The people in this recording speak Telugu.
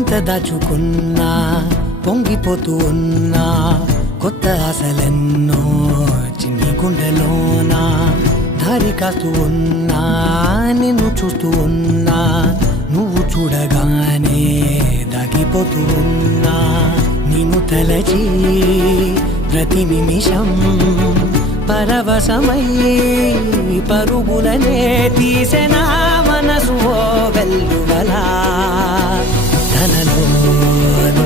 ఎంత దాచుకున్నా పొంగిపోతూ ఉన్నా కొత్త ఆశలెన్నో చిన్ని గుండెలోనా దారి కాస్తూ ఉన్నా నిన్ను చూస్తూ ఉన్నా నువ్వు చూడగానే దాగిపోతూ ఉన్నా నిన్ను తలచి ప్రతి నిమిషం పరవశమై పరుగులనే తీసెనా మనసు ఓ వెల్లువలా తనలోనా